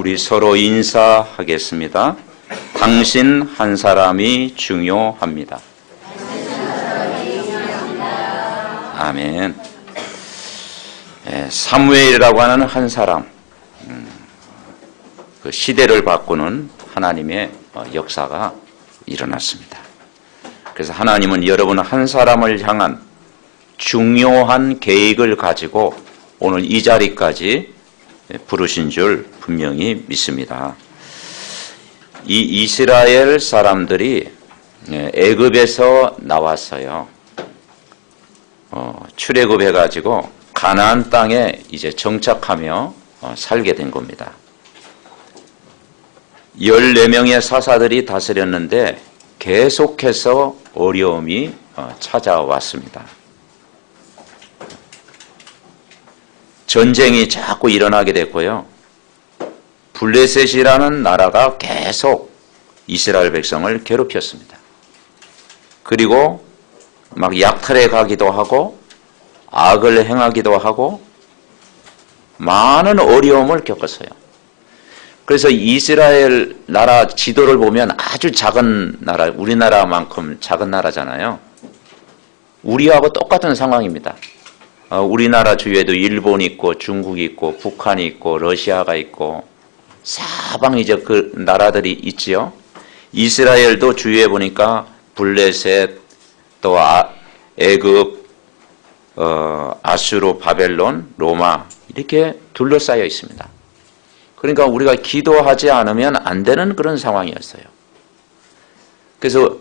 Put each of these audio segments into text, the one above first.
우리 서로 인사하겠습니다. 당신 한 사람이 중요합니다. 아멘. 사무엘이라고 하는 한 사람, 그 시대를 바꾸는 하나님의 역사가 일어났습니다. 그래서 하나님은 여러분 한 사람을 향한 중요한 계획을 가지고 오늘 이 자리까지 부르신 줄 분명히 믿습니다. 이 이스라엘 사람들이 애굽에서 나왔어요. 출애굽해가지고 가나안 땅에 이제 정착하며 살게 된 겁니다. 14명의 사사들이 다스렸는데 계속해서 어려움이 찾아왔습니다. 전쟁이 자꾸 일어나게 됐고요. 블레셋이라는 나라가 계속 이스라엘 백성을 괴롭혔습니다. 그리고 막 약탈해 가기도 하고 악을 행하기도 하고 많은 어려움을 겪었어요. 그래서 이스라엘 나라 지도를 보면 아주 작은 나라, 우리나라만큼 작은 나라잖아요. 우리하고 똑같은 상황입니다. 우리나라 주위에도 일본 있고 중국이 있고 북한이 있고 러시아가 있고 사방에 이제 그 나라들이 있지요. 이스라엘도 주위에 보니까 블레셋 또 애굽, 아수르, 바벨론, 로마 이렇게 둘러싸여 있습니다. 그러니까 우리가 기도하지 않으면 안 되는 그런 상황이었어요. 그래서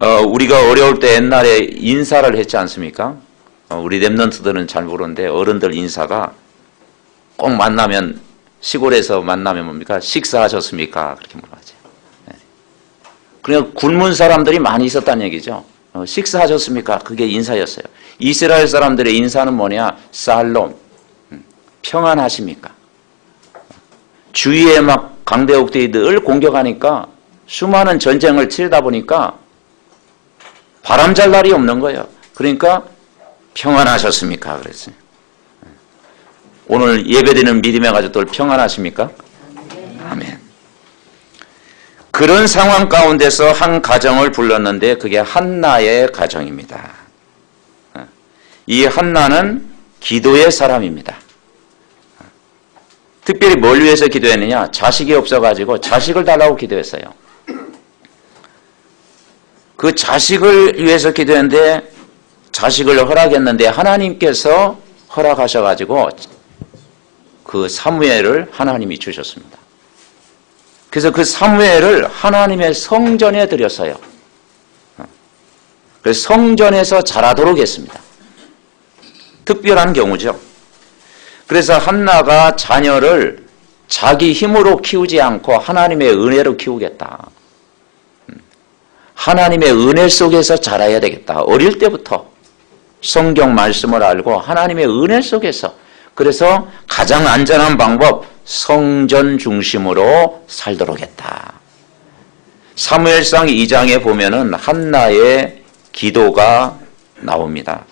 우리가 어려울 때 옛날에 인사를 했지 않습니까? 우리 랩런트들은 잘 모르는데 어른들 인사가 꼭 만나면 시골에서 만나면 뭡니까? 식사하셨습니까? 그렇게 물어보죠. 그러니까 굶은 사람들이 많이 있었다는 얘기죠. 식사하셨습니까? 그게 인사였어요. 이스라엘 사람들의 인사는 뭐냐? 살롬, 평안하십니까? 주위에 막 강대국들이 늘 공격하니까 수많은 전쟁을 치르다 보니까 바람잘 날이 없는 거예요. 그러니까 평안하셨습니까? 그랬어요. 오늘 예배드리는 믿음의 가족들 평안하십니까? 아멘. 그런 상황 가운데서 한 가정을 불렀는데 그게 한나의 가정입니다. 이 한나는 기도의 사람입니다. 특별히 뭘 위해서 기도했느냐? 자식이 없어가지고 자식을 달라고 기도했어요. 그 자식을 위해서 기도했는데 자식을 허락했는데 하나님께서 허락하셔가지고 그 사무엘을 하나님이 주셨습니다. 그래서 그 사무엘을 하나님의 성전에 드렸어요. 그래서 성전에서 자라도록 했습니다. 특별한 경우죠. 그래서 한나가 자녀를 자기 힘으로 키우지 않고 하나님의 은혜로 키우겠다. 하나님의 은혜 속에서 자라야 되겠다. 어릴 때부터 성경 말씀을 알고 하나님의 은혜 속에서 그래서 가장 안전한 방법 성전 중심으로 살도록 했다. 사무엘상 2장에 보면은 한나의 기도가 나옵니다.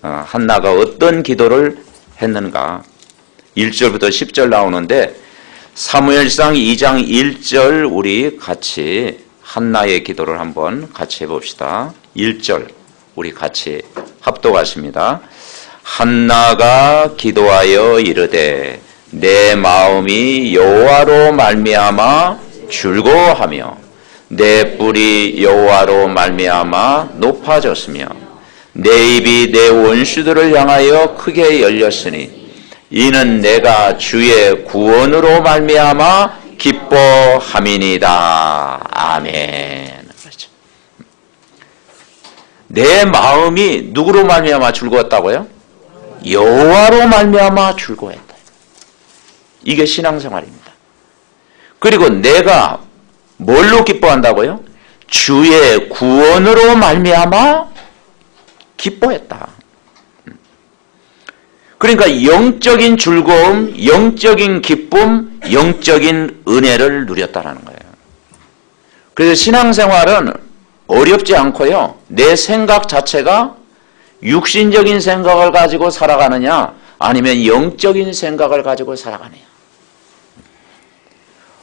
한나가 어떤 기도를 했는가? 1절부터 10절 나오는데 사무엘상 2장 1절 우리 같이 한나의 기도를 한번 같이 해봅시다. 1절 우리 같이 합독하십니다. 한나가 기도하여 이르되 내 마음이 여호와로 말미암아 즐거워하며 내 뿔이 여호와로 말미암아 높아졌으며 내 입이 내 원수들을 향하여 크게 열렸으니 이는 내가 주의 구원으로 말미암아 기뻐함이니이다. 아멘. 그렇죠. 내 마음이 누구로 말미암아 즐거웠다고요? 여호와로 말미암아 즐거웠다. 이게 신앙생활입니다. 그리고 내가 뭘로 기뻐한다고요? 주의 구원으로 말미암아 기뻐했다. 그러니까 영적인 즐거움, 영적인 기쁨, 영적인 은혜를 누렸다는 거예요. 그래서 신앙생활은 어렵지 않고요. 내 생각 자체가 육신적인 생각을 가지고 살아가느냐 아니면 영적인 생각을 가지고 살아가느냐.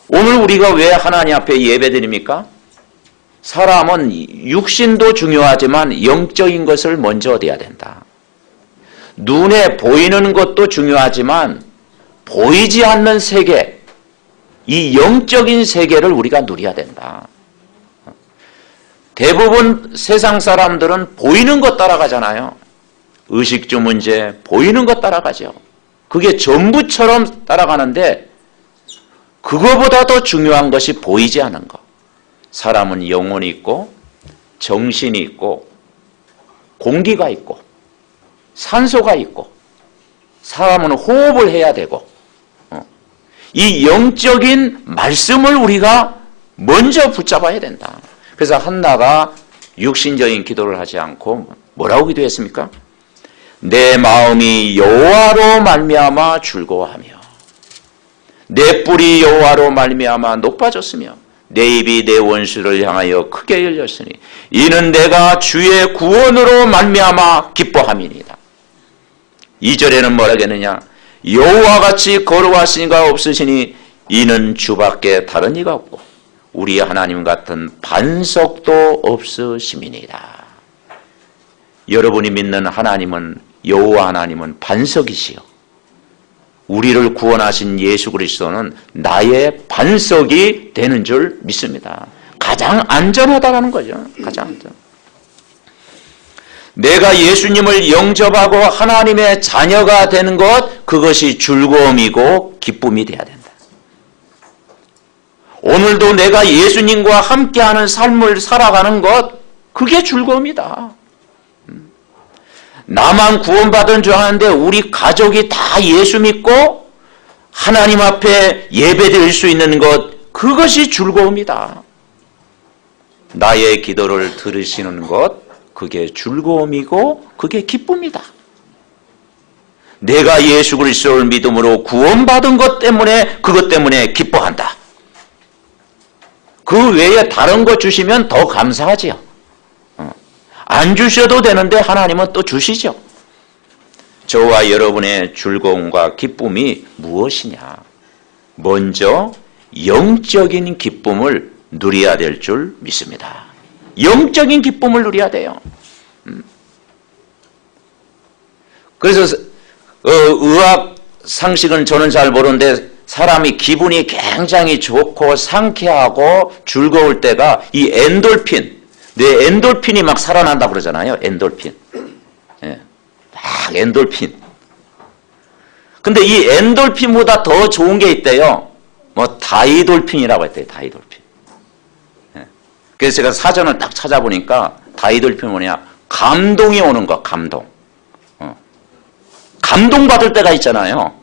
오늘 우리가 왜 하나님 앞에 예배드립니까? 사람은 육신도 중요하지만 영적인 것을 먼저 얻어야 된다. 눈에 보이는 것도 중요하지만 보이지 않는 세계, 이 영적인 세계를 우리가 누려야 된다. 대부분 세상 사람들은 보이는 것 따라가잖아요. 의식주 문제, 보이는 것 따라가죠. 그게 전부처럼 따라가는데 그거보다 더 중요한 것이 보이지 않은 것. 사람은 영혼이 있고 정신이 있고 공기가 있고 산소가 있고 사람은 호흡을 해야 되고 이 영적인 말씀을 우리가 먼저 붙잡아야 된다. 그래서 한나가 육신적인 기도를 하지 않고 뭐라고 기도했습니까? 내 마음이 여호와로 말미암아 즐거워하며 내 뿔이 여호와로 말미암아 높아졌으며 내 입이 내 원수를 향하여 크게 열렸으니 이는 내가 주의 구원으로 말미암아 기뻐함이니이다. 2절에는 뭐라 하겠느냐? 여호와 같이 거룩하신 이가 없으시니 이는 주밖에 다른 이가 없고 우리 하나님 같은 반석도 없으심이니이다. 여러분이 믿는 하나님은 여호와 하나님은 반석이시요 우리를 구원하신 예수 그리스도는 나의 반석이 되는 줄 믿습니다. 가장 안전하다는 거죠. 가장 안전. 내가 예수님을 영접하고 하나님의 자녀가 되는 것, 그것이 즐거움이고 기쁨이 되어야 된다. 오늘도 내가 예수님과 함께하는 삶을 살아가는 것, 그게 즐거움이다. 나만 구원받은 줄 아는데 우리 가족이 다 예수 믿고 하나님 앞에 예배드릴 수 있는 것, 그것이 즐거움이다. 나의 기도를 들으시는 것, 그게 즐거움이고 그게 기쁨이다. 내가 예수 그리스도를 믿음으로 구원받은 것 때문에 그것 때문에 기뻐한다. 그 외에 다른 것 주시면 더 감사하지요. 안 주셔도 되는데 하나님은 또 주시죠. 저와 여러분의 즐거움과 기쁨이 무엇이냐? 먼저 영적인 기쁨을 누려야 될 줄 믿습니다. 영적인 기쁨을 누려야 돼요. 그래서 의학 상식은 저는 잘 모르는데 사람이 기분이 굉장히 좋고 상쾌하고 즐거울 때가 이 엔돌핀, 내 엔돌핀이 막 살아난다고 그러잖아요. 엔돌핀. 예. 막 엔돌핀. 근데 이 엔돌핀보다 더 좋은 게 있대요. 뭐 다이돌핀이라고 했대요. 다이돌핀. 예. 그래서 제가 사전을 딱 찾아보니까 다이돌핀이 뭐냐? 감동이 오는 거, 감동. 감동받을 때가 있잖아요.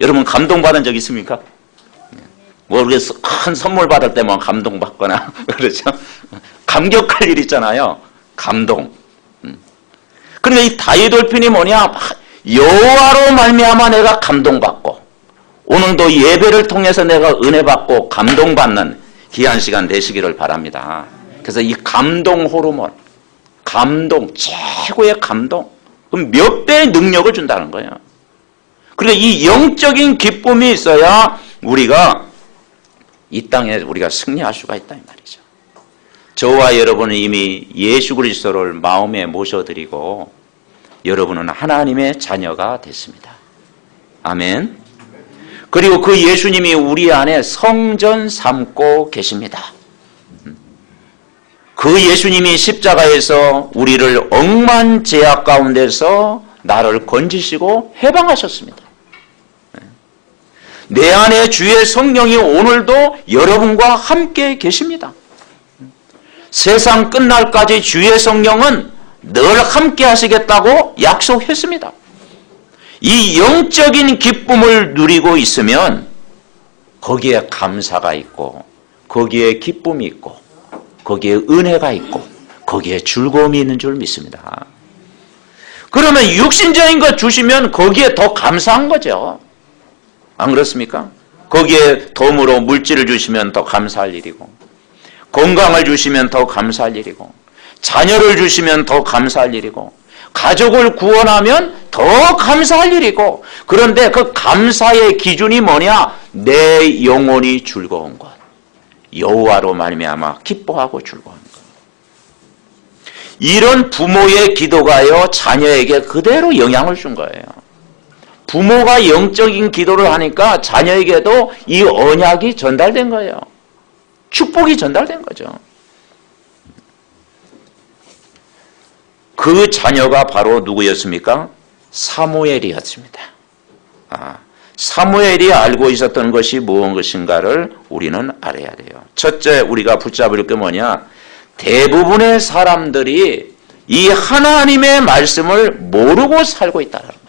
여러분 감동받은 적 있습니까? 모르겠어. 큰 선물 받을 때만 감동받거나 그렇죠. 감격할 일 있잖아요. 감동. 그런데 이 다이돌핀이 뭐냐? 여호와로 말미암아 내가 감동받고 오늘도 예배를 통해서 내가 은혜받고 감동받는 귀한 시간 되시기를 바랍니다. 그래서 이 감동 호르몬, 감동, 최고의 감동, 그럼 몇 배의 능력을 준다는 거예요. 그러니까 이 영적인 기쁨이 있어야 우리가 이 땅에 우리가 승리할 수가 있다 이 말이죠. 저와 여러분은 이미 예수 그리스도를 마음에 모셔드리고 여러분은 하나님의 자녀가 됐습니다. 아멘. 그리고 그 예수님이 우리 안에 성전 삼고 계십니다. 그 예수님이 십자가에서 우리를 억만 죄악 가운데서 나를 건지시고 해방하셨습니다. 내 안에 주의 성령이 오늘도 여러분과 함께 계십니다. 세상 끝날까지 주의 성령은 늘 함께 하시겠다고 약속했습니다. 이 영적인 기쁨을 누리고 있으면 거기에 감사가 있고 거기에 기쁨이 있고 거기에 은혜가 있고 거기에 즐거움이 있는 줄 믿습니다. 그러면 육신적인 것 주시면 거기에 더 감사한 거죠. 안 그렇습니까? 거기에 덤으로 물질을 주시면 더 감사할 일이고 건강을 주시면 더 감사할 일이고 자녀를 주시면 더 감사할 일이고 가족을 구원하면 더 감사할 일이고, 그런데 그 감사의 기준이 뭐냐? 내 영혼이 즐거운 것, 여호와로 말미암아 기뻐하고 즐거운 것. 이런 부모의 기도가요 자녀에게 그대로 영향을 준 거예요. 부모가 영적인 기도를 하니까 자녀에게도 이 언약이 전달된 거예요. 축복이 전달된 거죠. 그 자녀가 바로 누구였습니까? 사무엘이었습니다. 사무엘이 알고 있었던 것이 무엇인가를 우리는 알아야 돼요. 첫째, 우리가 붙잡을 게 뭐냐? 대부분의 사람들이 이 하나님의 말씀을 모르고 살고 있다는 거죠.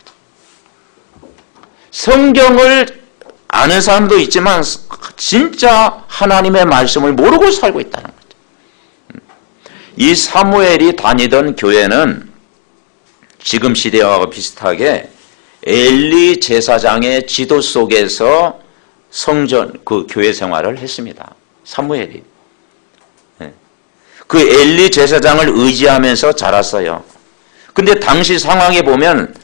성경을 아는 사람도 있지만 진짜 하나님의 말씀을 모르고 살고 있다는 거죠. 이 사무엘이 다니던 교회는 지금 시대와 비슷하게 엘리 제사장의 지도 속에서 그 교회 생활을 했습니다. 사무엘이. 그 엘리 제사장을 의지하면서 자랐어요. 근데 당시 상황에 보면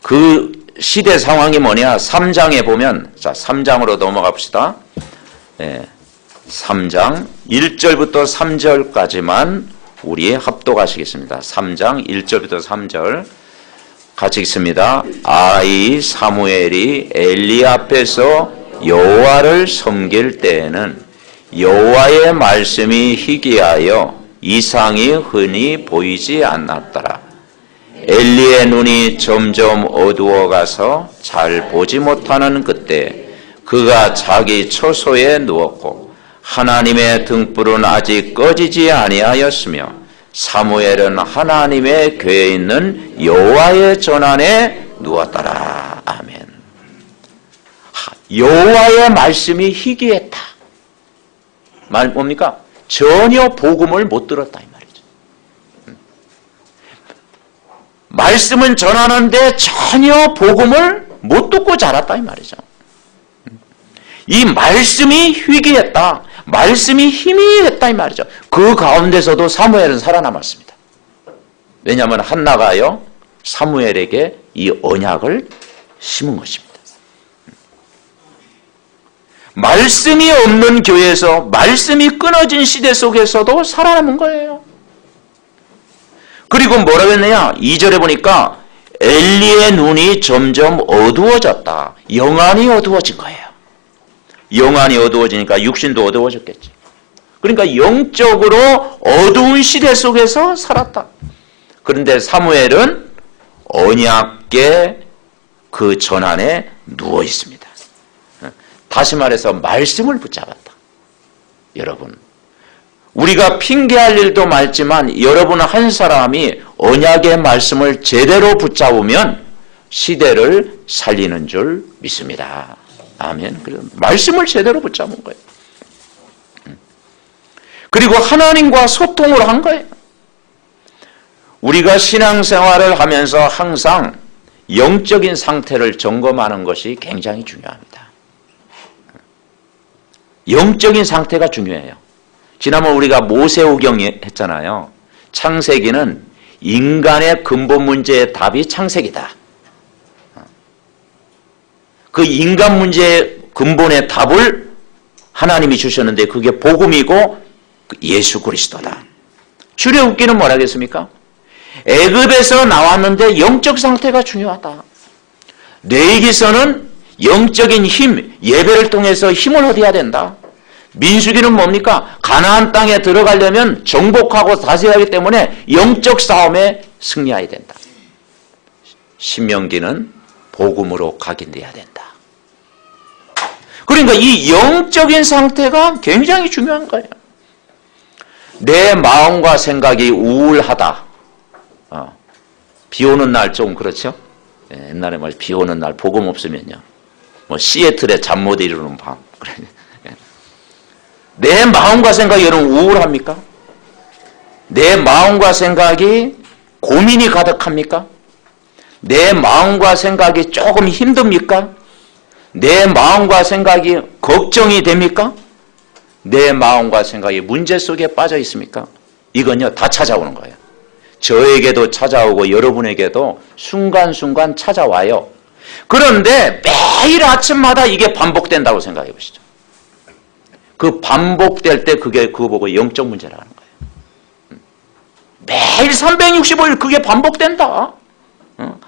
그 시대 상황이 뭐냐? 3장에 보면, 자, 3장으로 넘어가 봅시다. 3장 1절부터 3절까지만 우리 합독하시겠습니다. 3장 1절부터 3절 같이 읽습니다. 아이 사무엘이 엘리 앞에서 여호와를 섬길 때에는 여호와의 말씀이 희귀하여 이상이 흔히 보이지 않았더라. 엘리의 눈이 점점 어두워가서 잘 보지 못하는 그때 그가 자기 처소에 누웠고 하나님의 등불은 아직 꺼지지 아니하였으며 사무엘은 하나님의 궤에 있는 여호와의 전안에 누웠더라. 아멘. 여호와의 말씀이 희귀했다. 말 뭡니까? 전혀 복음을 못 들었다 이 말이죠. 말씀은 전하는데 전혀 복음을 못 듣고 자랐다 이 말이죠. 이 말씀이 희귀했다. 말씀이 희미했다 이 말이죠. 그 가운데서도 사무엘은 살아남았습니다. 왜냐하면 한나가요 사무엘에게 이 언약을 심은 것입니다. 말씀이 없는 교회에서 말씀이 끊어진 시대 속에서도 살아남은 거예요. 그리고 뭐라고 했느냐? 2절에 보니까 엘리의 눈이 점점 어두워졌다. 영안이 어두워진 거예요. 영안이 어두워지니까 육신도 어두워졌겠지. 그러니까 영적으로 어두운 시대 속에서 살았다. 그런데 사무엘은 언약궤 그 전안에 누워 있습니다. 다시 말해서 말씀을 붙잡았다. 여러분, 우리가 핑계할 일도 많지만 여러분 한 사람이 언약의 말씀을 제대로 붙잡으면 시대를 살리는 줄 믿습니다. 아멘. 말씀을 제대로 붙잡은 거예요. 그리고 하나님과 소통을 한 거예요. 우리가 신앙생활을 하면서 항상 영적인 상태를 점검하는 것이 굉장히 중요합니다. 영적인 상태가 중요해요. 지난번 우리가 모세오경 했잖아요. 창세기는 인간의 근본 문제의 답이 창세기다. 그 인간 문제의 근본의 답을 하나님이 주셨는데 그게 복음이고 예수 그리스도다. 출애굽기는 뭐라 하겠습니까? 애굽에서 나왔는데 영적 상태가 중요하다. 레위기서는 영적인 힘, 예배를 통해서 힘을 얻어야 된다. 민수기는 뭡니까? 가나안 땅에 들어가려면 정복하고 다스려야 하기 때문에 영적 싸움에 승리해야 된다. 신명기는 복음으로 각인돼야 된다. 그러니까 이 영적인 상태가 굉장히 중요한 거예요. 내 마음과 생각이 우울하다. 비 오는 날 좀 그렇죠? 옛날에 말 비 오는 날 복음 없으면요. 시애틀에 잠 못 이루는 밤. 내 마음과 생각이 여러분 우울합니까? 내 마음과 생각이 고민이 가득합니까? 내 마음과 생각이 조금 힘듭니까? 내 마음과 생각이 걱정이 됩니까? 내 마음과 생각이 문제 속에 빠져 있습니까? 이건요 다 찾아오는 거예요. 저에게도 찾아오고 여러분에게도 순간순간 찾아와요. 그런데 매일 아침마다 이게 반복된다고 생각해 보시죠. 그 반복될 때 그거 보고 영적 문제라는 거예요. 매일 365일 그게 반복된다.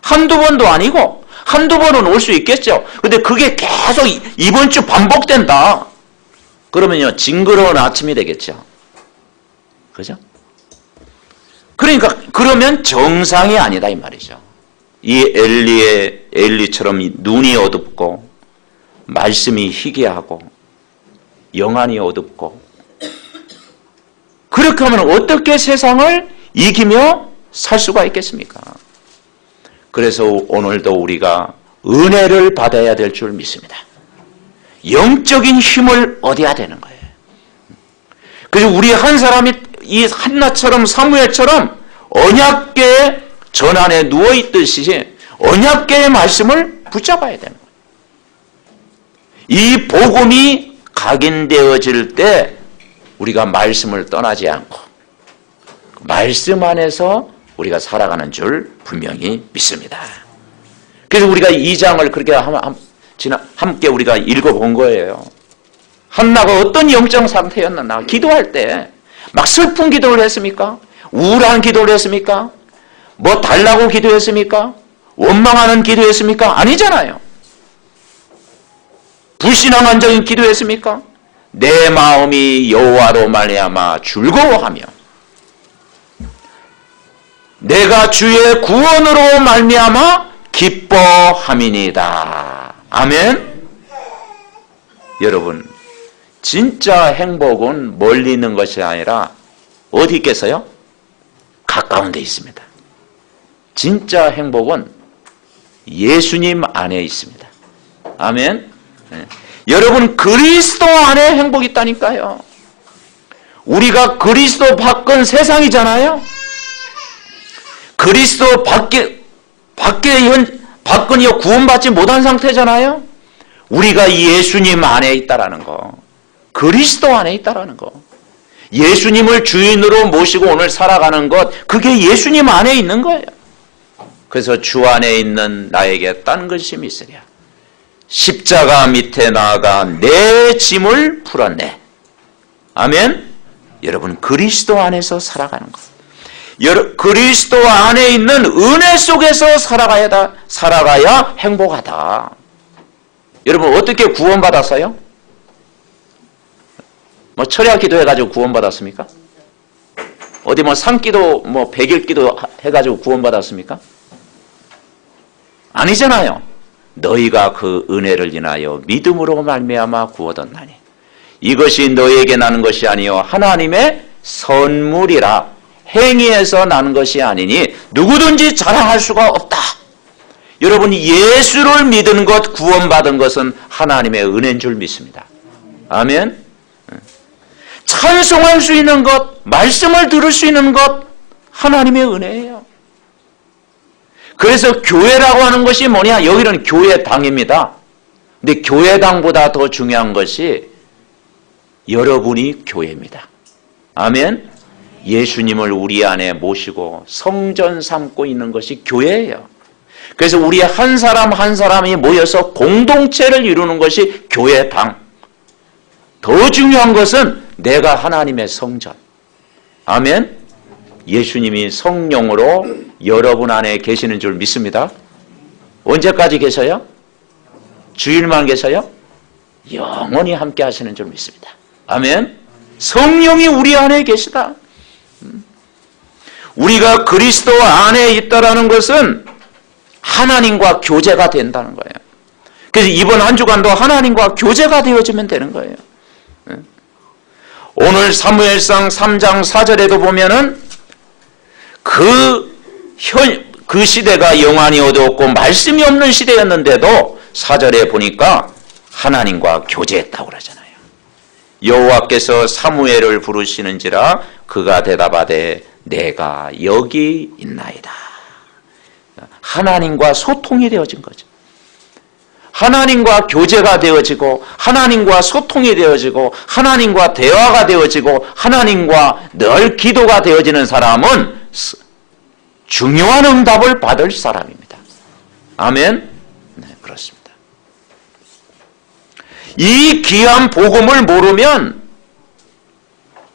한두 번도 아니고 한두 번은 올 수 있겠죠. 근데 그게 계속 이번 주 반복된다. 그러면요, 징그러운 아침이 되겠죠. 그죠? 그러니까 그러면 정상이 아니다 이 말이죠. 이 엘리처럼 눈이 어둡고 말씀이 희귀하고 영안이 어둡고 그렇게 하면 어떻게 세상을 이기며 살 수가 있겠습니까? 그래서 오늘도 우리가 은혜를 받아야 될 줄 믿습니다. 영적인 힘을 얻어야 되는 거예요. 그래서 우리 한 사람이 이 한나처럼 사무엘처럼 언약궤의 전안에 누워있듯이 언약궤의 말씀을 붙잡아야 되는 거예요. 이 복음이 각인되어질 때 우리가 말씀을 떠나지 않고 말씀 안에서 우리가 살아가는 줄 분명히 믿습니다. 그래서 우리가 이 장을 그렇게 함께 우리가 읽어본 거예요. 한나가 어떤 영적 상태였나? 기도할 때 막 슬픈 기도를 했습니까? 우울한 기도를 했습니까? 뭐 달라고 기도했습니까? 원망하는 기도했습니까? 아니잖아요. 불신앙한적인 기도했습니까? 내 마음이 여호와로 말미암아 즐거워하며 내가 주의 구원으로 말미암아 기뻐함이니이다. 아멘. 여러분, 진짜 행복은 멀리 있는 것이 아니라 어디 있겠어요? 가까운 데 있습니다. 진짜 행복은 예수님 안에 있습니다. 아멘. 네. 여러분, 그리스도 안에 행복이 있다니까요. 우리가 그리스도 밖은 세상이잖아요. 그리스도 밖은 구원받지 못한 상태잖아요. 우리가 예수님 안에 있다라는 거, 그리스도 안에 있다라는 거, 예수님을 주인으로 모시고 오늘 살아가는 것, 그게 예수님 안에 있는 거예요. 그래서 주 안에 있는 나에게 딴 것이 있으랴. 십자가 밑에 나아가 내 짐을 풀었네. 아멘. 여러분, 그리스도 안에서 살아가는 것, 그리스도 안에 있는 은혜 속에서 살아가야 행복하다. 여러분, 어떻게 구원받았어요? 뭐 철야 기도해가지고 구원받았습니까? 어디 뭐 산기도 뭐 100일 기도 해가지고 구원받았습니까? 아니잖아요. 너희가 그 은혜를 인하여 믿음으로 말미암아 구원받나니 이것이 너희에게 나는 것이 아니요 하나님의 선물이라. 행위에서 나는 것이 아니니 누구든지 자랑할 수가 없다. 여러분, 예수를 믿은 것, 구원받은 것은 하나님의 은혜인 줄 믿습니다. 아멘. 찬송할 수 있는 것, 말씀을 들을 수 있는 것, 하나님의 은혜예요. 그래서 교회라고 하는 것이 뭐냐? 여기는 교회당입니다. 근데 교회당보다 더 중요한 것이 여러분이 교회입니다. 아멘. 예수님을 우리 안에 모시고 성전 삼고 있는 것이 교회예요. 그래서 우리 한 사람 한 사람이 모여서 공동체를 이루는 것이 교회당. 더 중요한 것은 내가 하나님의 성전. 아멘. 예수님이 성령으로 여러분 안에 계시는 줄 믿습니다. 언제까지 계셔요? 주일만 계셔요? 영원히 함께 하시는 줄 믿습니다. 아멘. 성령이 우리 안에 계시다. 우리가 그리스도 안에 있다라는 것은 하나님과 교제가 된다는 거예요. 그래서 이번 한 주간도 하나님과 교제가 되어지면 되는 거예요. 오늘 사무엘상 3장 4절에도 보면은 그 시대가 영안이 어두웠고 말씀이 없는 시대였는데도 4절에 보니까 하나님과 교제했다고 그러잖아요. 여호와께서 사무엘을 부르시는지라 그가 대답하되 내가 여기 있나이다. 하나님과 소통이 되어진 거죠. 하나님과 교제가 되어지고 하나님과 소통이 되어지고 하나님과 대화가 되어지고 하나님과 늘 기도가 되어지는 사람은 중요한 응답을 받을 사람입니다. 아멘? 네, 그렇습니다. 이 귀한 복음을 모르면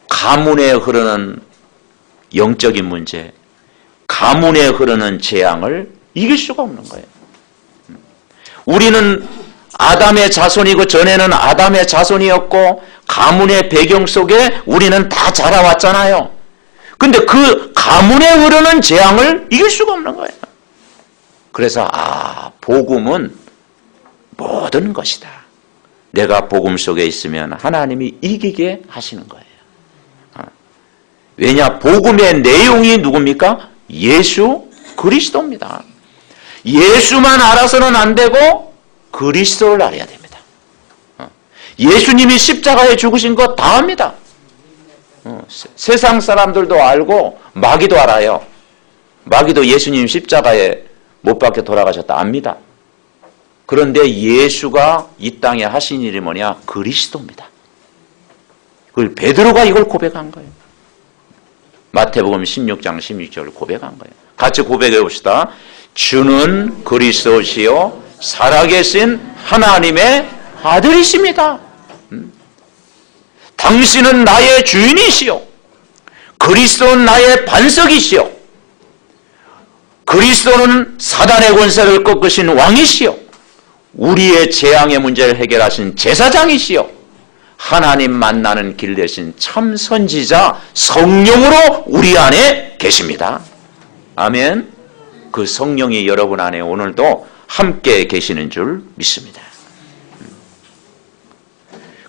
가문에 흐르는 영적인 문제, 가문에 흐르는 재앙을 이길 수가 없는 거예요. 우리는 아담의 자손이고 전에는 아담의 자손이었고 가문의 배경 속에 우리는 다 자라왔잖아요. 근데 그 가문에 흐르는 재앙을 이길 수가 없는 거예요. 그래서 복음은 모든 것이다. 내가 복음 속에 있으면 하나님이 이기게 하시는 거예요. 왜냐? 복음의 내용이 누굽니까? 예수 그리스도입니다. 예수만 알아서는 안 되고 그리스도를 알아야 됩니다. 예수님이 십자가에 죽으신 거 다 압니다. 세상 사람들도 알고 마귀도 알아요. 마귀도 예수님 십자가에 못 박혀 돌아가셨다 압니다. 그런데 예수가 이 땅에 하신 일이 뭐냐? 그리스도입니다. 그걸 베드로가 이걸 고백한 거예요. 마태복음 16장 16절 고백한 거예요. 같이 고백해 봅시다. 주는 그리스도시요 살아계신 하나님의 아들이십니다. 당신은 나의 주인이시요 그리스도는 나의 반석이시요 그리스도는 사단의 권세를 꺾으신 왕이시요 우리의 재앙의 문제를 해결하신 제사장이시요 하나님 만나는 길 대신 참 선지자 성령으로 우리 안에 계십니다. 아멘. 그 성령이 여러분 안에 오늘도 함께 계시는 줄 믿습니다.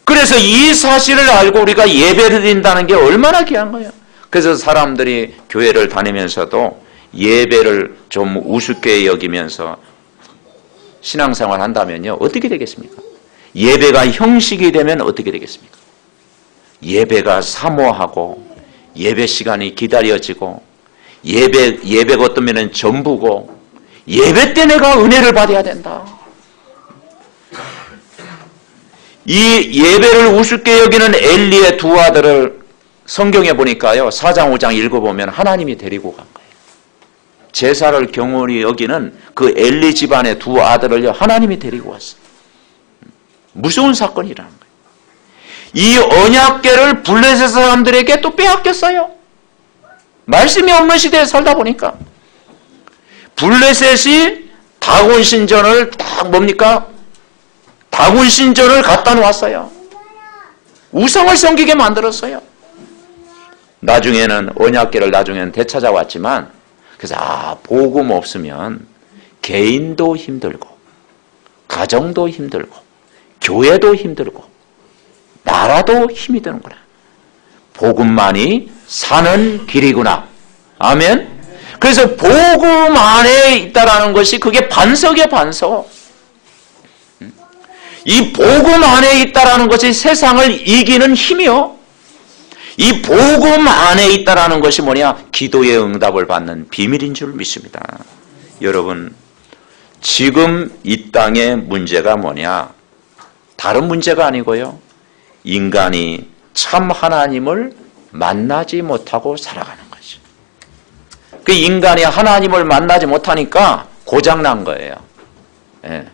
그래서 이 사실을 알고 우리가 예배를 드린다는 게 얼마나 귀한 거예요. 그래서 사람들이 교회를 다니면서도 예배를 좀 우습게 여기면서 신앙생활 한다면요 어떻게 되겠습니까? 예배가 형식이 되면 어떻게 되겠습니까? 예배가 사모하고 예배 시간이 기다려지고 예배가 어떤 면은 전부고 예배 때 내가 은혜를 받아야 된다. 이 예배를 우습게 여기는 엘리의 두 아들을 성경에 보니까요 4장 5장 읽어보면 하나님이 데리고 간 거예요. 제사를 경홀히 여기는 그 엘리 집안의 두 아들을요 하나님이 데리고 왔어요. 무서운 사건이라는 거예요. 이 언약궤를 블레셋 사람들에게 또 빼앗겼어요. 말씀이 없는 시대에 살다 보니까 블레셋이 다곤 신전을 딱 뭡니까? 다곤 신전을 갖다 놓았어요. 우상을 섬기게 만들었어요. 나중에는 언약궤를 나중에는 되찾아왔지만 그래서 복음 없으면 개인도 힘들고 가정도 힘들고 교회도 힘들고 나라도 힘이 드는구나. 복음만이 사는 길이구나. 아멘. 그래서 복음 안에 있다라는 것이 그게 반석이에요. 반석. 이 복음 안에 있다라는 것이 세상을 이기는 힘이요. 이 복음 안에 있다라는 것이 뭐냐? 기도의 응답을 받는 비밀인 줄 믿습니다. 여러분, 지금 이 땅의 문제가 뭐냐? 다른 문제가 아니고요. 인간이 참 하나님을 만나지 못하고 살아가는 거죠. 그 인간이 하나님을 만나지 못하니까 고장난 거예요. 예.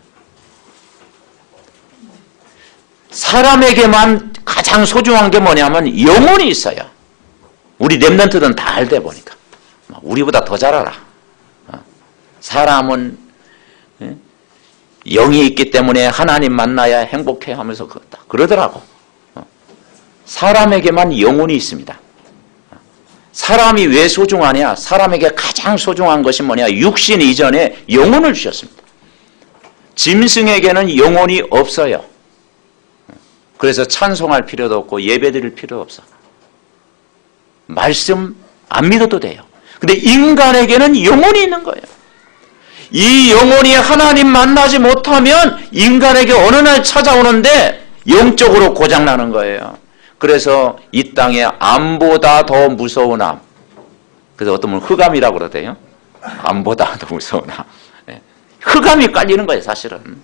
사람에게만 가장 소중한 게 뭐냐면 영혼이 있어요. 우리 랩런트들은 다 알다 보니까. 우리보다 더 잘 알아. 사람은 영이 있기 때문에 하나님 만나야 행복해 하면서 그러더라고. 사람에게만 영혼이 있습니다. 사람이 왜 소중하냐? 사람에게 가장 소중한 것이 뭐냐? 육신 이전에 영혼을 주셨습니다. 짐승에게는 영혼이 없어요. 그래서 찬송할 필요도 없고 예배드릴 필요 없어. 말씀 안 믿어도 돼요. 근데 인간에게는 영혼이 있는 거예요. 이 영혼이 하나님 만나지 못하면 인간에게 어느 날 찾아오는데 영적으로 고장나는 거예요. 그래서 이 땅에 암보다 더 무서운 암. 그래서 어떤 분은 흑암이라고 그러대요. 암보다 더 무서운 암. 흑암이 깔리는 거예요, 사실은.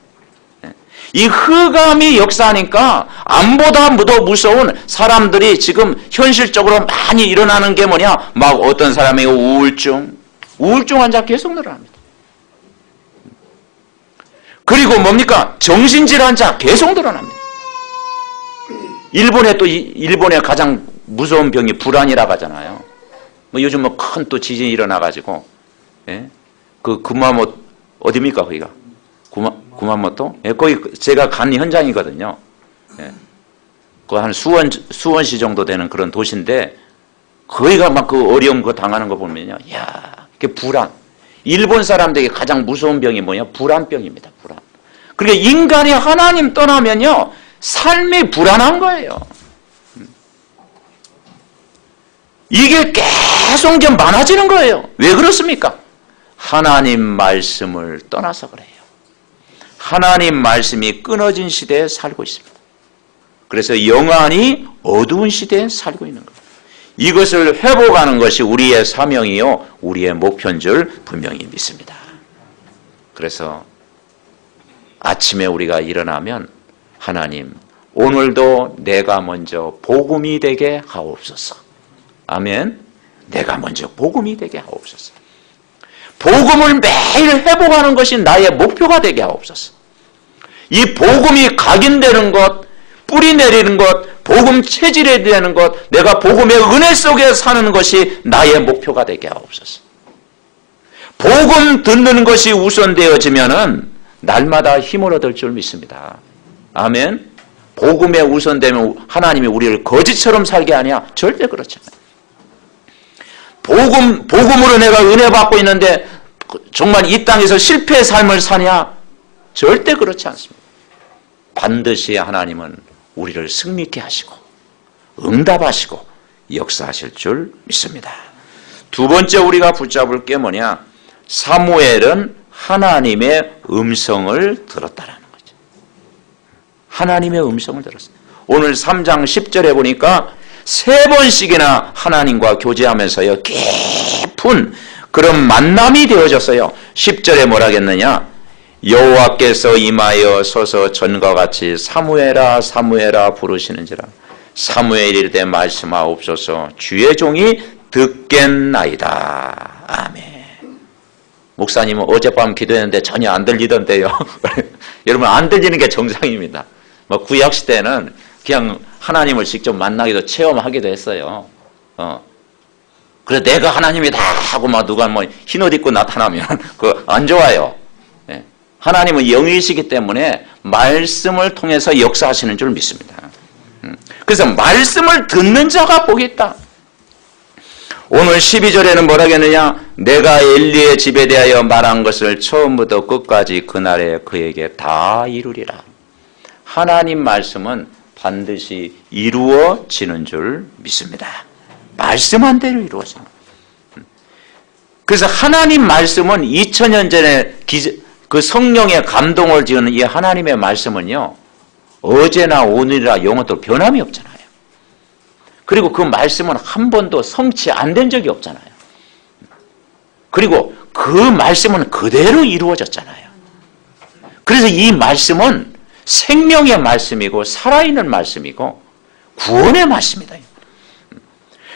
이 흑암이 역사하니까 암보다 더 무서운 사람들이 지금 현실적으로 많이 일어나는 게 뭐냐? 막 어떤 사람이 우울증, 우울증 환자 계속 늘어납니다. 그리고 뭡니까? 정신질환자 계속 늘어납니다. 일본의 가장 무서운 병이 불안이라고 하잖아요. 뭐 요즘 뭐 큰 또 지진이 일어나가지고, 예? 그 구마모, 어디입니까, 거기가? 구마모토? 예, 거기 제가 간 현장이거든요. 예. 그 한 수원시 정도 되는 그런 도시인데, 거기가 막 그 어려움 그 당하는 거 보면요. 야, 그게 불안. 일본 사람들에게 가장 무서운 병이 뭐냐? 불안병입니다, 불안. 그러니까 인간이 하나님 떠나면요, 삶이 불안한 거예요. 이게 계속 좀 많아지는 거예요. 왜 그렇습니까? 하나님 말씀을 떠나서 그래요. 하나님 말씀이 끊어진 시대에 살고 있습니다. 그래서 영안이 어두운 시대에 살고 있는 거예요. 이것을 회복하는 것이 우리의 사명이요, 우리의 목표인 줄 분명히 믿습니다. 그래서 아침에 우리가 일어나면 하나님, 오늘도 내가 먼저 복음이 되게 하옵소서. 아멘. 내가 먼저 복음이 되게 하옵소서. 복음을 매일 회복하는 것이 나의 목표가 되게 하옵소서. 이 복음이 각인되는 것, 뿌리 내리는 것, 복음 체질이 되는 것, 내가 복음의 은혜 속에 사는 것이 나의 목표가 되게 하옵소서. 복음 듣는 것이 우선되어지면은 날마다 힘을 얻을 줄 믿습니다. 아멘. 복음에 우선되면 하나님이 우리를 거지처럼 살게 하냐? 절대 그렇지 않아요. 복음으로 내가 은혜 받고 있는데 정말 이 땅에서 실패의 삶을 사냐? 절대 그렇지 않습니다. 반드시 하나님은 우리를 승리케 하시고 응답하시고 역사하실 줄 믿습니다. 두 번째 우리가 붙잡을 게 뭐냐? 사무엘은 하나님의 음성을 들었다라는 거죠. 하나님의 음성을 들었어요. 오늘 3장 10절에 보니까 3번씩이나 하나님과 교제하면서요, 깊은 그런 만남이 되어졌어요. 10절에 뭐라 하겠느냐? 여호와께서 임하여 서서 전과 같이 사무엘아 사무엘아 부르시는지라. 사무엘이 이르되 말씀하옵소서. 주의 종이 듣겠나이다. 아멘. 목사님은 어젯밤 기도했는데 전혀 안 들리던데요. 여러분, 안 들리는 게 정상입니다. 뭐 구약 시대는 그냥 하나님을 직접 만나기도 체험하기도 했어요. 그래 내가 하나님이다 하고 막 누가 뭐 흰옷 입고 나타나면 그거 안 좋아요. 예. 하나님은 영이시기 때문에 말씀을 통해서 역사하시는 줄 믿습니다. 그래서 말씀을 듣는 자가 복이 있다. 오늘 12절에는 뭐라 하겠느냐? 내가 엘리의 집에 대하여 말한 것을 처음부터 끝까지 그날에 그에게 다 이루리라. 하나님 말씀은 반드시 이루어지는 줄 믿습니다. 말씀한 대로 이루어져요. 그래서 하나님 말씀은 2000년 전에 그 성령의 감동을 지은 이 하나님의 말씀은요, 어제나 오늘이나 영원토록 변함이 없잖아요. 그리고 그 말씀은 한 번도 성취 안 된 적이 없잖아요. 그리고 그 말씀은 그대로 이루어졌잖아요. 그래서 이 말씀은 생명의 말씀이고 살아있는 말씀이고 구원의 말씀이다.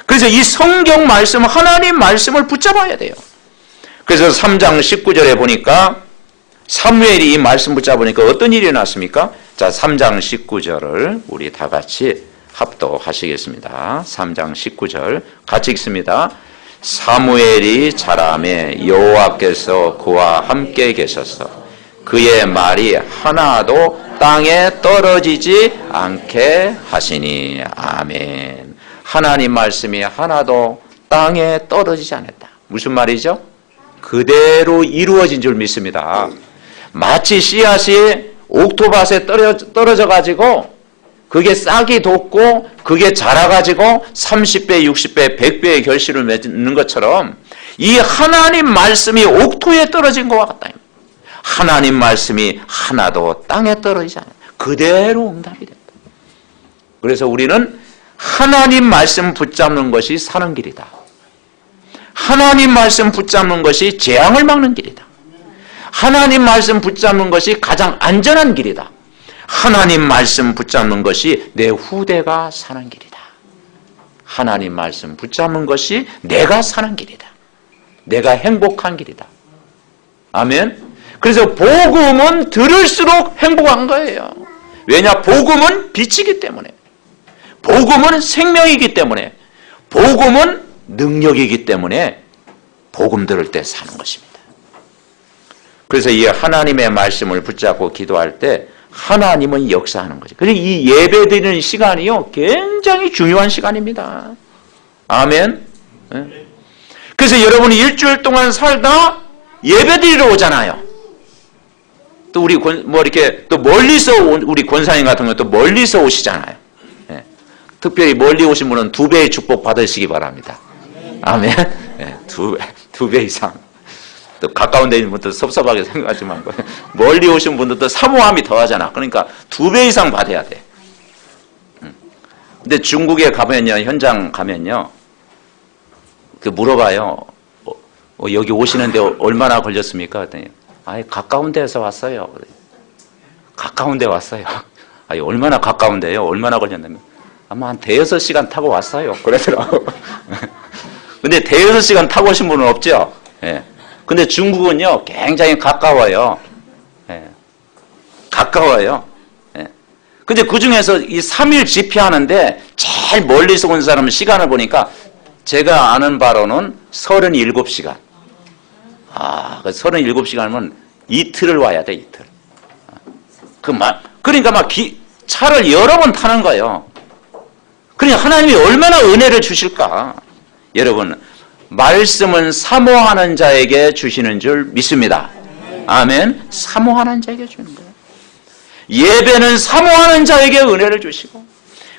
그래서 이 성경 말씀, 하나님 말씀을 붙잡아야 돼요. 그래서 3장 19절에 보니까 사무엘이 이 말씀 붙잡으니까 어떤 일이 났습니까? 자, 3장 19절을 우리 다 같이 합독하시겠습니다. 3장 19절 같이 읽습니다. 사무엘이 자라매 여호와께서 그와 함께 계셔서 그의 말이 하나도 땅에 떨어지지 않게 하시니. 아멘. 하나님 말씀이 하나도 땅에 떨어지지 않았다. 무슨 말이죠? 그대로 이루어진 줄 믿습니다. 마치 씨앗이 옥토밭에 떨어져 가지고 그게 싹이 돋고 그게 자라가지고 30배, 60배, 100배의 결실을 맺는 것처럼 이 하나님 말씀이 옥토에 떨어진 것과 같다. 하나님 말씀이 하나도 땅에 떨어지지 않아요. 그대로 응답이 된다. 그래서 우리는 하나님 말씀 붙잡는 것이 사는 길이다. 하나님 말씀 붙잡는 것이 재앙을 막는 길이다. 하나님 말씀 붙잡는 것이 가장 안전한 길이다. 하나님 말씀 붙잡는 것이 내 후대가 사는 길이다. 하나님 말씀 붙잡는 것이 내가 사는 길이다. 내가 행복한 길이다. 아멘. 그래서 복음은 들을수록 행복한 거예요. 왜냐? 복음은 빛이기 때문에, 복음은 생명이기 때문에, 복음은 능력이기 때문에 복음 들을 때 사는 것입니다. 그래서 이 하나님의 말씀을 붙잡고 기도할 때 하나님은 역사하는 거죠. 그래서 이 예배 드리는 시간이요, 굉장히 중요한 시간입니다. 아멘. 그래서 여러분이 일주일 동안 살다 예배 드리러 오잖아요. 또 우리 이렇게 또 멀리서 우리 권사님 같은 경우 또 멀리서 오시잖아요. 예. 특별히 멀리 오신 분은 2배의 축복 받으시기 바랍니다. 아멘. 예, 2배 이상. 또 가까운 데 있는 분도 섭섭하게 생각하지 말고 멀리 오신 분들도 사모함이 더하잖아. 그러니까 2배 이상 받아야 돼. 근데 중국에 가면요, 현장 가면요, 그 물어봐요. 여기 오시는데 얼마나 걸렸습니까? 그랬더니 아예 가까운 데서 왔어요. 가까운 데 왔어요. 아니, 얼마나 가까운데요? 얼마나 걸렸냐면 아마 한 5-6시간 타고 왔어요. 그러더라고. 근데 5-6시간 타고 오신 분은 없죠? 예. 근데 중국은요, 굉장히 가까워요. 예. 가까워요. 예. 근데 그 중에서 이 3일 집회하는데 제일 멀리서 온 사람 시간을 보니까 제가 아는 바로는 37시간. 그 37시간이면 이틀을 와야 돼, 이틀. 그러니까 막 차를 여러 번 타는 거예요. 그러니까 하나님이 얼마나 은혜를 주실까. 여러분, 말씀은 사모하는 자에게 주시는 줄 믿습니다. 아멘. 사모하는 자에게 주는 거예요. 예배는 사모하는 자에게 은혜를 주시고,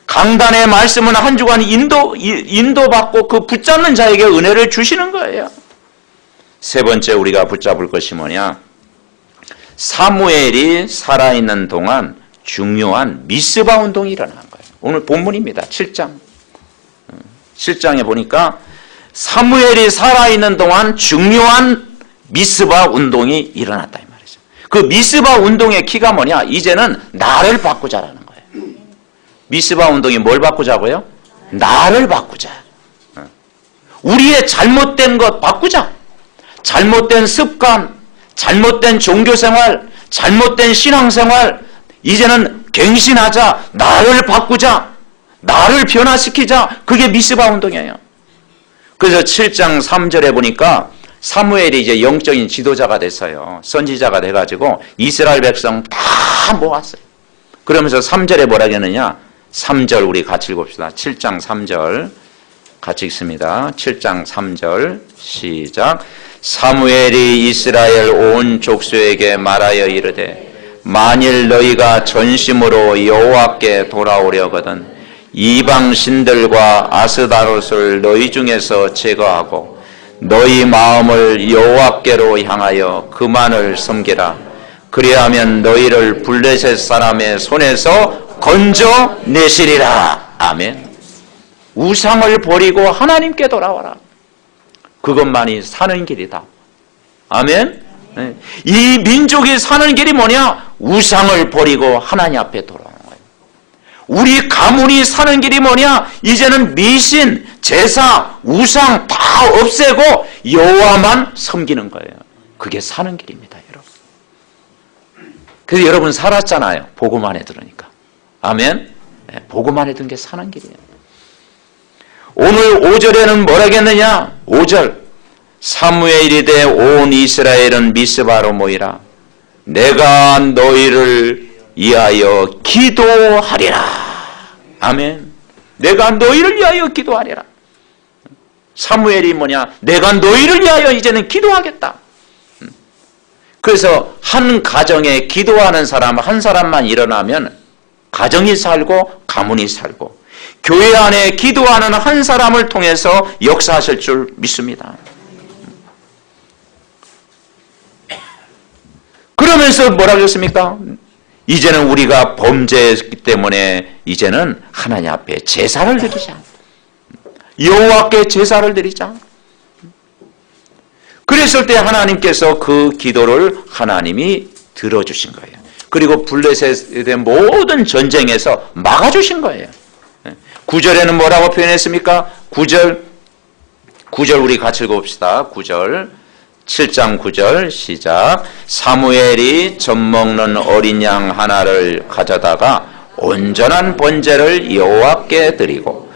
강단의 말씀은 한 주간 인도받고 그 붙잡는 자에게 은혜를 주시는 거예요. 세 번째 우리가 붙잡을 것이 뭐냐? 사무엘이 살아있는 동안 중요한 미스바 운동이 일어난 거예요. 오늘 본문입니다. 7장. 7장에 보니까 사무엘이 살아있는 동안 중요한 미스바 운동이 일어났다 이 말이죠. 그 미스바 운동의 키가 뭐냐? 이제는 나를 바꾸자라는 거예요. 미스바 운동이 뭘 바꾸자고요? 나를 바꾸자. 우리의 잘못된 것 바꾸자. 잘못된 습관, 잘못된 종교생활, 잘못된 신앙생활, 이제는 갱신하자, 나를 바꾸자, 나를 변화시키자. 그게 미스바 운동이에요. 그래서 7장 3절에 보니까 사무엘이 이제 영적인 지도자가 됐어요. 선지자가 돼가지고 이스라엘 백성 다 모았어요. 그러면서 3절에 뭐라 했느냐? 3절 우리 같이 읽읍시다. 7장 3절 같이 읽습니다. 7장 3절 시작. 사무엘이 이스라엘 온 족속에게 말하여 이르되 만일 너희가 전심으로 여호와께 돌아오려거든 이방 신들과 아스다롯을 너희 중에서 제거하고 너희 마음을 여호와께로 향하여 그만을 섬기라. 그리하면 너희를 블레셋 사람의 손에서 건져내시리라. 아멘. 우상을 버리고 하나님께 돌아와라. 그것만이 사는 길이다. 아멘. 네. 이 민족이 사는 길이 뭐냐? 우상을 버리고 하나님 앞에 돌아오는 거예요. 우리 가문이 사는 길이 뭐냐? 이제는 미신, 제사, 우상 다 없애고 여호와만 섬기는 거예요. 그게 사는 길입니다, 여러분. 그래서 여러분 살았잖아요. 복음 안에 들으니까. 아멘. 네, 복음 안에 든 게 사는 길이에요. 오늘 5절에는 뭐라겠느냐? 5절. 사무엘이 되 온 이스라엘은 미스바로 모이라. 내가 너희를 위하여 기도하리라. 아멘. 내가 너희를 위하여 기도하리라. 사무엘이 뭐냐? 내가 너희를 위하여 이제는 기도하겠다. 그래서 한 가정에 기도하는 사람 한 사람만 일어나면 가정이 살고 가문이 살고 교회 안에 기도하는 한 사람을 통해서 역사하실 줄 믿습니다. 그러면서 뭐라고 했습니까? 이제는 우리가 범죄했기 때문에 이제는 하나님 앞에 제사를 드리자. 여호와께 제사를 드리자. 그랬을 때 하나님께서 그 기도를 하나님이 들어주신 거예요. 그리고 블레셋에 대한 모든 전쟁에서 막아주신 거예요. 9절에는 뭐라고 표현했습니까? 9절 9절 우리 같이 읽어봅시다. 9절 7장 9절 시작. 사무엘이 젖먹는 어린 양 하나를 가져다가 온전한 번제를 여호와께 드리고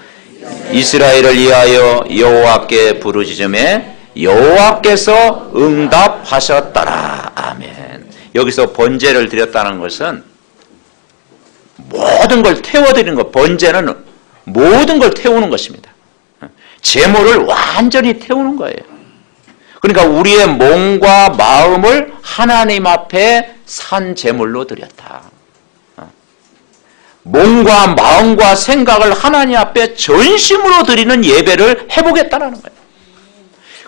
이스라엘을 위하여 여호와께 부르짖음에 여호와께서 응답하셨더라. 아멘. 여기서 번제를 드렸다는 것은 모든 걸 태워드리는 것. 번제는 모든 걸 태우는 것입니다. 제물을 완전히 태우는 거예요. 그러니까 우리의 몸과 마음을 하나님 앞에 산 제물로 드렸다. 몸과 마음과 생각을 하나님 앞에 전심으로 드리는 예배를 해보겠다는 거예요.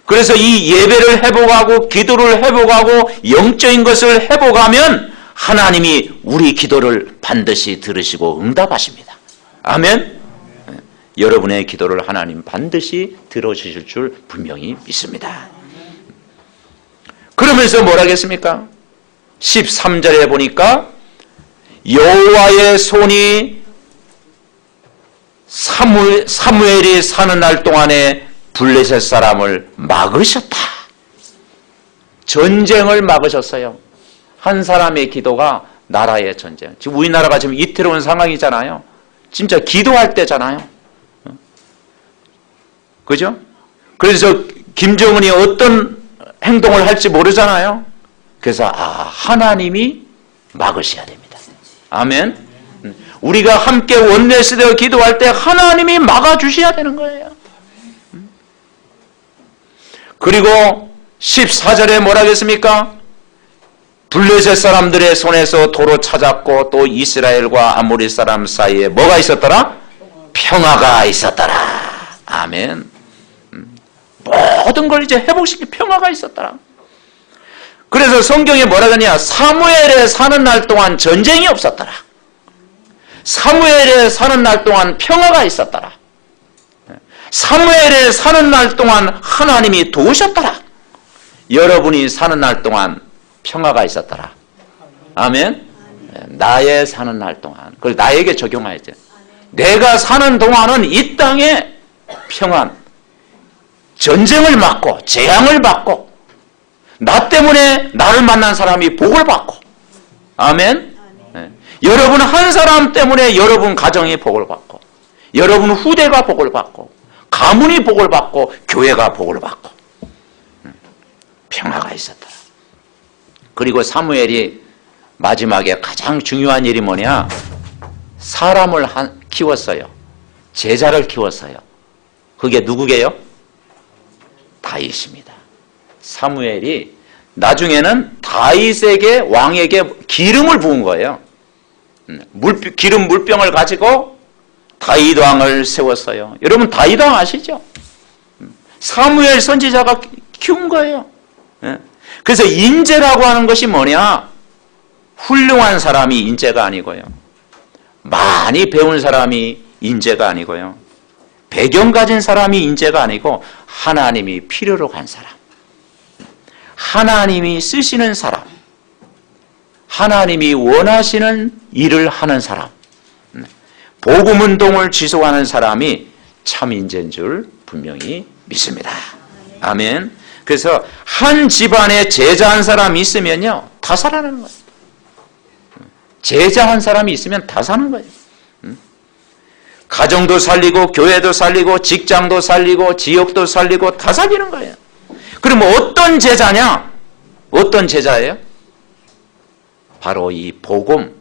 그래서 이 예배를 회복하고 기도를 회복하고 영적인 것을 회복하면 하나님이 우리 기도를 반드시 들으시고 응답하십니다. 아멘. 여러분의 기도를 하나님 반드시 들어주실 줄 분명히 믿습니다. 그러면서 뭐라 하겠습니까? 13절에 보니까 여호와의 손이 사무엘이 사는 날 동안에 블레셋 사람을 막으셨다. 전쟁을 막으셨어요. 한 사람의 기도가 나라의 전쟁. 지금 우리나라가 지금 이태로운 상황이잖아요. 진짜 기도할 때잖아요. 그죠? 그래서 김정은이 어떤 행동을 할지 모르잖아요. 그래서 하나님이 막으셔야 됩니다. 아멘. 우리가 함께 원내시대로 기도할 때 하나님이 막아주셔야 되는 거예요. 그리고 14절에 뭐라 하겠습니까? 블레셋 사람들의 손에서 도로 찾았고 또 이스라엘과 아모리 사람 사이에 뭐가 있었더라? 평화가 있었더라. 아멘. 모든 걸 이제 회복시킬 평화가 있었더라. 그래서 성경에 뭐라 하냐? 사무엘에 사는 날 동안 전쟁이 없었더라. 사무엘에 사는 날 동안 평화가 있었더라. 사무엘에 사는 날 동안 하나님이 도우셨더라. 여러분이 사는 날 동안 평화가 있었더라. 아멘. 나의 사는 날 동안 그걸 나에게 적용해야지. 내가 사는 동안은 이 땅에 평안, 전쟁을 막고 재앙을 받고 나 때문에 나를 만난 사람이 복을 받고 아멘. 여러분 한 사람 때문에 여러분 가정이 복을 받고 여러분 후대가 복을 받고 가문이 복을 받고 교회가 복을 받고 평화가 있었더라. 그리고 사무엘이 마지막에 가장 중요한 일이 뭐냐? 사람을 키웠어요. 제자를 키웠어요. 그게 누구게요? 다윗입니다. 사무엘이 나중에는 다윗에게 왕에게 기름을 부은 거예요. 기름 물병을 가지고 다윗 왕을 세웠어요. 여러분 다윗 왕 아시죠? 사무엘 선지자가 키운 거예요. 그래서 인재라고 하는 것이 뭐냐? 훌륭한 사람이 인재가 아니고요. 많이 배운 사람이 인재가 아니고요. 배경 가진 사람이 인재가 아니고 하나님이 필요로 간 사람. 하나님이 쓰시는 사람. 하나님이 원하시는 일을 하는 사람. 복음운동을 지속하는 사람이 참 인재인 줄 분명히 믿습니다. 아멘. 그래서 한 집안에 제자 한 사람이 있으면요 다 살아나는 거예요. 제자 한 사람이 있으면 다 사는 거예요. 가정도 살리고 교회도 살리고 직장도 살리고 지역도 살리고 다 살리는 거예요. 그러면 어떤 제자냐? 어떤 제자예요? 바로 이 복음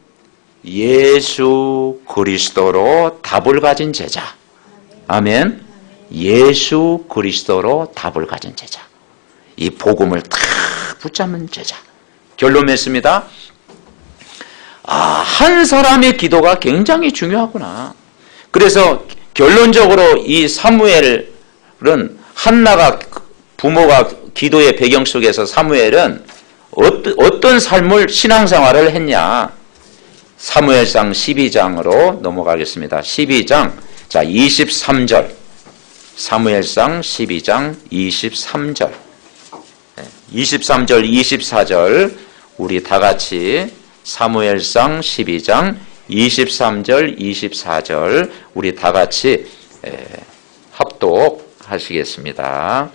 예수 그리스도로 답을 가진 제자. 아멘. 예수 그리스도로 답을 가진 제자. 이 복음을 다 붙잡는 제자. 결론 맺습니다. 한 사람의 기도가 굉장히 중요하구나. 그래서 결론적으로 이 사무엘은 한나가 부모가 기도의 배경 속에서 사무엘은 어떤 삶을 신앙생활을 했냐. 사무엘상 12장으로 넘어가겠습니다. 12장 자 23절 사무엘상 12장 23절 23절 24절 우리 다같이 사무엘상 12장 23절 24절 우리 다같이 하시겠습니다.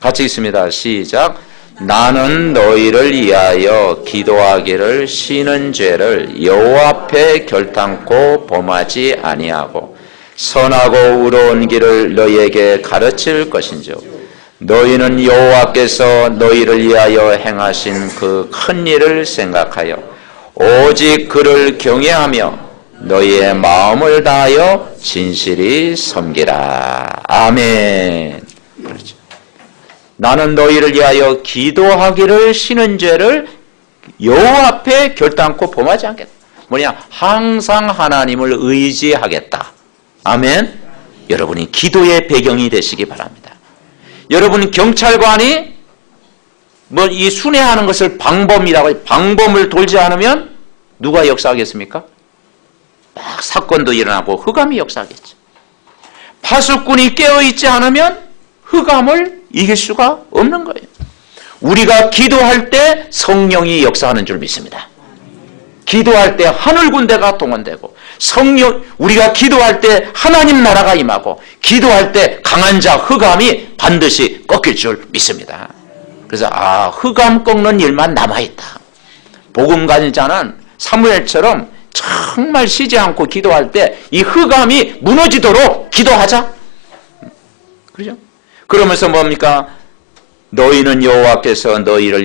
같이 읽습니다. 시작. 나는 너희를 위하여 기도하기를 쉬는 죄를 여호와 앞에 결단코 범하지 아니하고 선하고 의로운 길을 너희에게 가르칠 것인즉 너희는 여호와께서 너희를 위하여 행하신 그 큰 일을 생각하여 오직 그를 경외하며 너희의 마음을 다하여 진실이 섬기라. 아멘. 그렇죠. 나는 너희를 위하여 기도하기를 쉬는 죄를 여호와 앞에 결단코 범하지 않겠다. 뭐냐? 항상 하나님을 의지하겠다. 아멘. 여러분이 기도의 배경이 되시기 바랍니다. 여러분 경찰관이 뭐 이 순회하는 것을 방범이라고 방범을 돌지 않으면 누가 역사하겠습니까? 막 사건도 일어나고 흑암이 역사하겠죠. 파수꾼이 깨어있지 않으면 흑암을 이길 수가 없는 거예요. 우리가 기도할 때 성령이 역사하는 줄 믿습니다. 기도할 때 하늘 군대가 동원되고 우리가 기도할 때 하나님 나라가 임하고 기도할 때 강한 자 흑암이 반드시 꺾일 줄 믿습니다. 그래서 흑암 꺾는 일만 남아있다. 복음 가진 자는 사무엘처럼 정말 쉬지 않고 기도할 때 이 흑암이 무너지도록 기도하자. 그렇죠? 그러면서 뭡니까? 너희는 여호와께서 너희를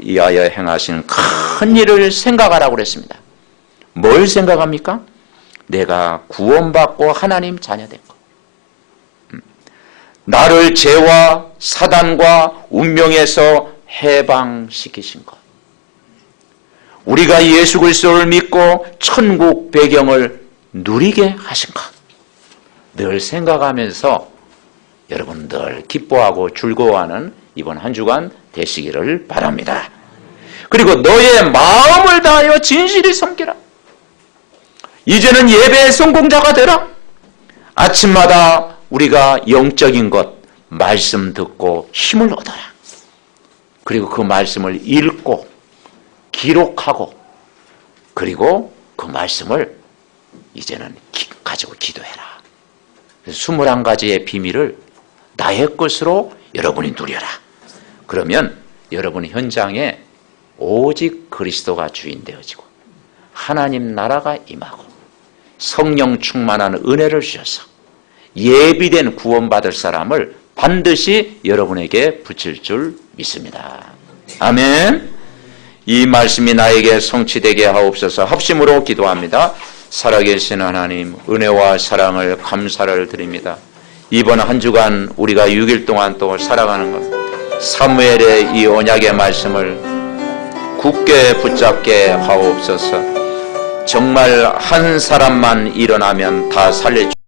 위하여 행하신 큰 일을 생각하라고 그랬습니다. 뭘 생각합니까? 내가 구원받고 하나님 자녀된 것. 나를 죄와 사단과 운명에서 해방시키신 것. 우리가 예수 그리스도를 믿고 천국 배경을 누리게 하신 것. 늘 생각하면서 여러분 늘 기뻐하고 즐거워하는 이번 한 주간 되시기를 바랍니다. 그리고 너의 마음을 다하여 진실히 섬기라. 이제는 예배의 성공자가 되라. 아침마다 우리가 영적인 것, 말씀 듣고 힘을 얻어라. 그리고 그 말씀을 읽고 기록하고 그리고 그 말씀을 이제는 가지고 기도해라. 21가지의 비밀을 나의 것으로 여러분이 누려라. 그러면 여러분 현장에 오직 그리스도가 주인 되어지고 하나님 나라가 임하고 성령 충만한 은혜를 주셔서 예비된 구원받을 사람을 반드시 여러분에게 붙일 줄 믿습니다. 아멘. 이 말씀이 나에게 성취되게 하옵소서. 합심으로 기도합니다. 살아계신 하나님, 은혜와 사랑을 감사를 드립니다. 이번 한 주간 우리가 6일 동안 또 살아가는 것, 사무엘의 이 언약의 말씀을 굳게 붙잡게 하옵소서. 정말 한 사람만 일어나면 다 살려주